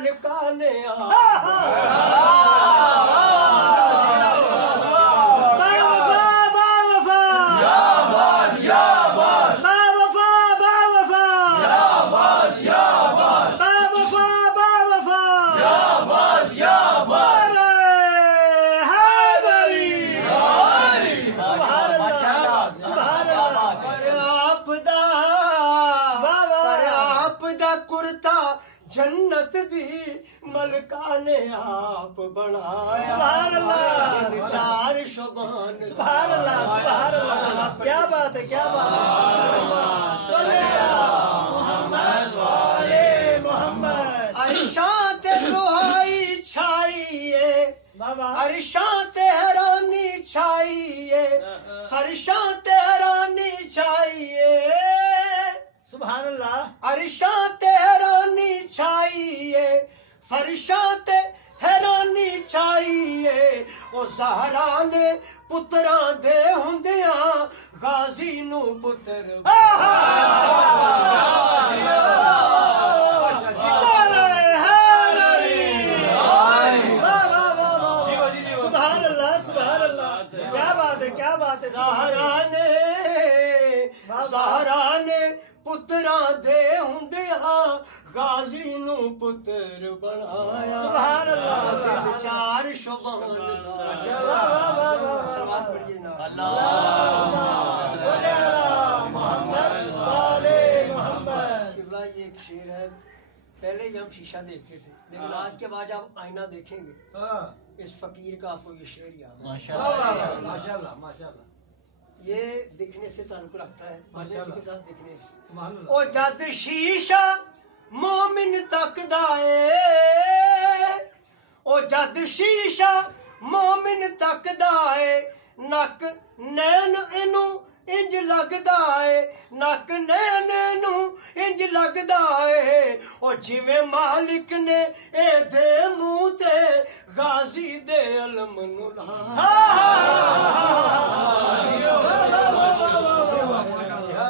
ملکانے جنت دی ملکانے آپ بنایا سبحان اللہ چار شبان سبحان اللہ سبحان اللہ کیا بات ہے کیا بات ہے محمد والے محمد عرشاں تے دعائی چھائیے عرشاں تے حیرانی چھائیے فرشاں تے حیرانی چھائیے سبحان اللہ عرشاں تے حیرانی چھائیے فرشاں تے حیرانی چھائیے او زہرا نے پتراں دے ہوندیاں غازی نو پتر سبحان اللہ سبحان اللہ کیا بات ہے کیا بات ہے زہرا نے پتراں دے ہوندیاں غازی نو پتر بنایا سبحان اللہ چار شبان دا سلوات پڑھیے نا اللہم صلی علی محمد والے محمد قبلہ یہ ایک شعر ہے پہلے ہی ہم شیشہ دیکھتے تھے لیکن آج کے بعد آپ آئینہ دیکھیں گے اس فقیر کا آپ کو یہ شعر یاد ہے ماشاءاللہ ماشاءاللہ یہ دکھنے سے تعلق رکھتا ہے پڑھنے کے ساتھ دکھنے سے او جد شیشہ مومن تک دائے او جد شیشہ مومن تک دائے نک نین اینو انج لگدا ہے نک نین اینو انج لگدا ہے او جویں مالک نے اے دے منہ تے غازی دے علم نو لایا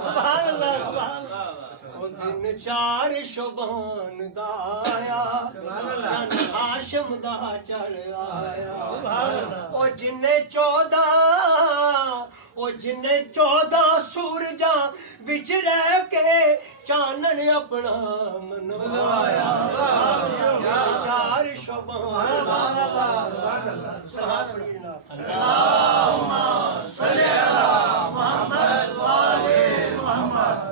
سبحان اللہ سبحان اللہ او دن چار شبان دا آیا جن ہاشم دا چڑھ آیا او جنے 14 سورجاں وچ رہ کے چانن اپنا منوایا چار شبان سلام پڑھیے جناب اللہم صلی علی محمد والے محمد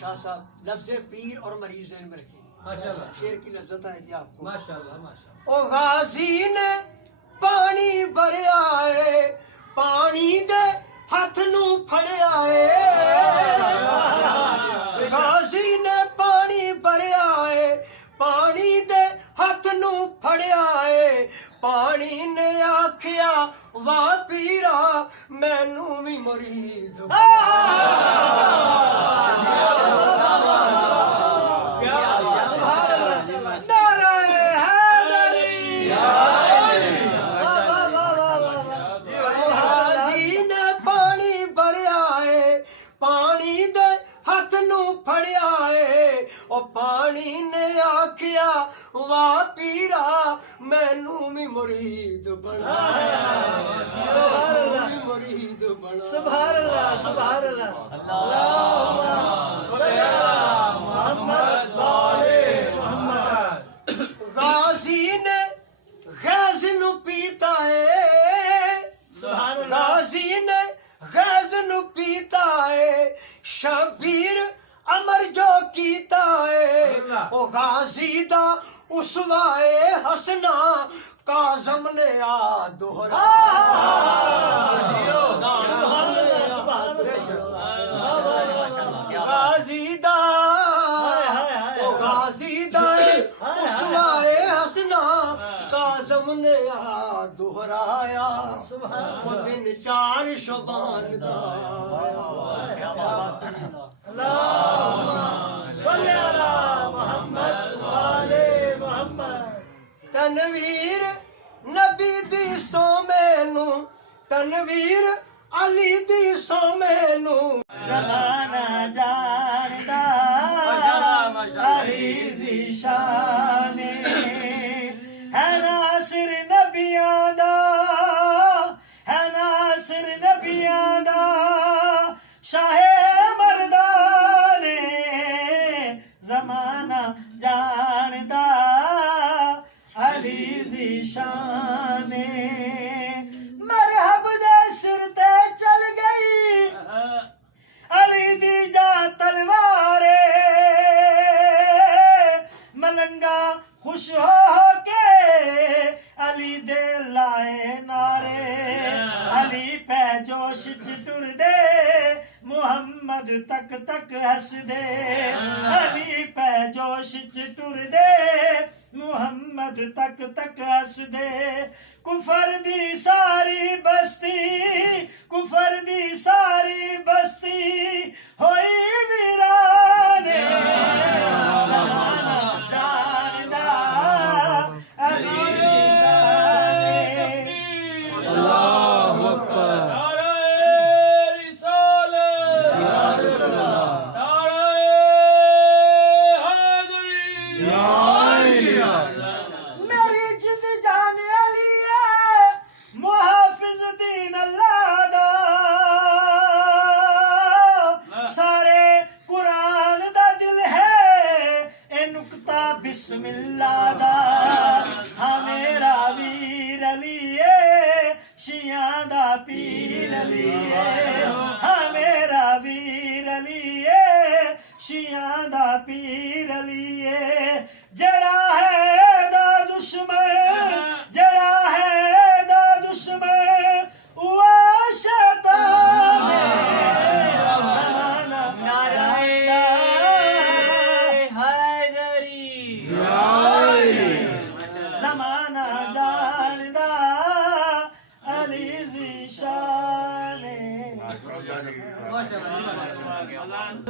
شاہ صاحب لفظ پیر اور مریض ذہن میں رکھیے شعر کی لذت آئے گی آپ کو ماشاءاللہ ماشاءاللہ او غازی نے پانی بھریا ہے پانی دے ہاتھ نو پھڑیا ہے غازی نے پانی بھریا ہے پانی دے ہاتھ نو پھڑیا ہے پانی نے آکھیا واہ پیرا مینوں وی مرید پانی نے آکھیا واہ پیرا مینوں وی مرید بنایا مرید بنا سبحان اللہ سبحان اللہ اللہم صلی علی محمد والے محمد غازی نے غیظ نو پیتا ہے سبحان اللہ غازی نے غیظ نو پیتا ہے شبیر امر جو کیتا ہے او غازی دا اسوائے حسنا کاظم نے آ دوہرا غازی دا اسوائے حسنا کاظم نے آ دوہرایا وہ دن چار شبان دا اللہم صلی علی محمد والے محمد تنویر نبی دی سو مینوں تنویر علی دی سو مینوں زمانہ جاندا علی ذیشان ہے ناصر نبیاں دا ہے ناصر نبیاں دا شاہ مردان زمانہ جاندا علی ذیشان مرحب دے سر تے چل گئی علی دی جا تلوارے ملنگا خوش ہو کے علی دے لائے نارے علی پہ جوش چٹر دے محمد تک تک ہس دے علی پہ جوش چٹر دے محمد تک تک ہس دے کفر دی ساری بستی کفر دی ساری بستی ہوئی ویران زمانہ جاندا علی ذیشان اللہ اکبر میری جد جان علی ہے محافظ دین اللہ دا سارے قرآن دا دل ہے اے نکتہ بسم اللہ دا ہاں میرا ویر علی ہے شیعہ دا پیر علی ہے ہاں میرا ویر علی ہے شیعہ دا پیر علی ہے جڑا ہے دا دشمن جڑا ہے دا دشمن وہ شیطان ہے زمانہ جاندا حیدری زمانہ جاندا علی ذیشان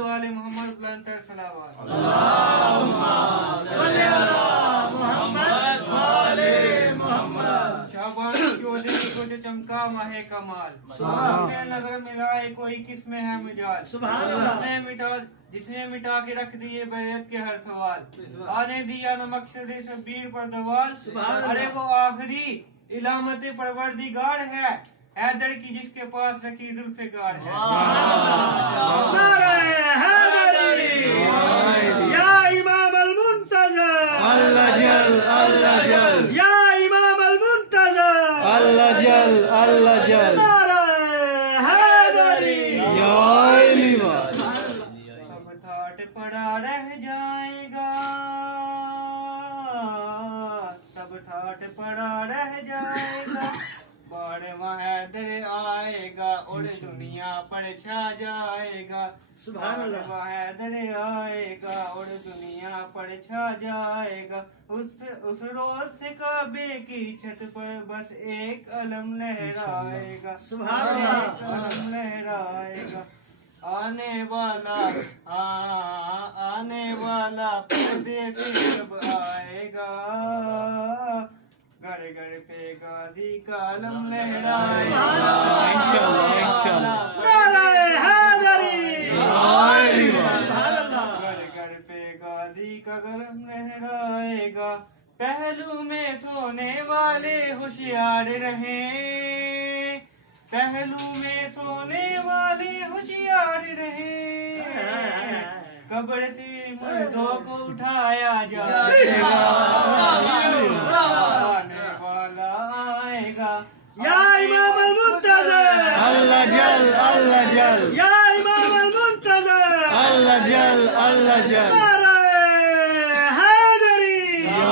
والے محمد پلانٹر صلوات شعبان کی چودھری کو جو چمکا ماہ کمال اسے نظر ملائے کوئی کس میں ہے مجال جس نے مٹا کے رکھ دیے بیعت کے ہر سوال آنے دیا نہ مقصد شبیر پر دوال ارے وہ آخری علامت پروردگار ہے حیدر کی جس کے پاس رکھی ذوالفقار ہے نعرہ حیدری یا امام المنتظر اللہ جل اللہ جل یا امام المنتظر اللہ جل اللہ جل نعرہ حیدری یا علی بات سب تھاٹ پڑا رہ جائے گا سب تھاٹ پڑا رہ جائے گا بارہواں حیدر آئے گا اور دنیا پر چھا جائے گا سبحان اللہ بارہواں حیدر آئے گا اور دنیا پر چھا جائے گا اس روز سے کعبے کی چھت پر بس ایک علم لہرائے گا سبحان اللہ ایک علم لہرائے گا آنے والا پردے سے جب آئے گا گھر گھر پہ غازی کا علم لہرائے گا انشاءاللہ انشاءاللہ نعرہ حیدری گھر گھر پہ غازی کا علم لہرائے گا پہلو میں سونے والے ہوشیار رہیں پہلو میں سونے والے ہوشیار رہیں قبر سے مردوں کو اٹھایا جائے گا آنے والا آئے گا یا امام المنتظر اللہ جل اللہ جل یا امام المنتظر اللہ جل اللہ جل نعرہ حیدری یا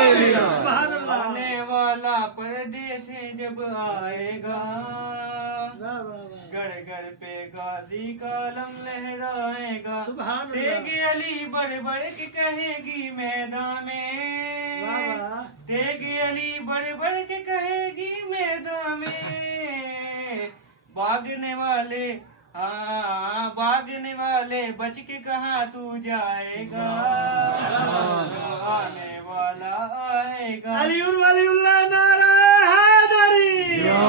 علی بات سبحان اللہ آنے والا پردے سے جب آئے گا گڑ گڑ پہ غازی کا علم لہرائے گا سبحان اللہ تیگ علی بڑھ بڑھ کے کہے گی میدان میں تیگ علی بڑھ بڑھ کے کہے گی میدان میں بھاگنے والے ہاں بھاگنے والے بچ کے کہاں تو جائے گا آنے والا آئے گا علی ولی اللہ نعرہ حیدری یا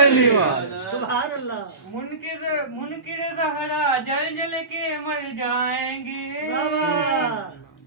علی بات سبحان اللہ منکر زہرا جل جل کے مر جائیں گے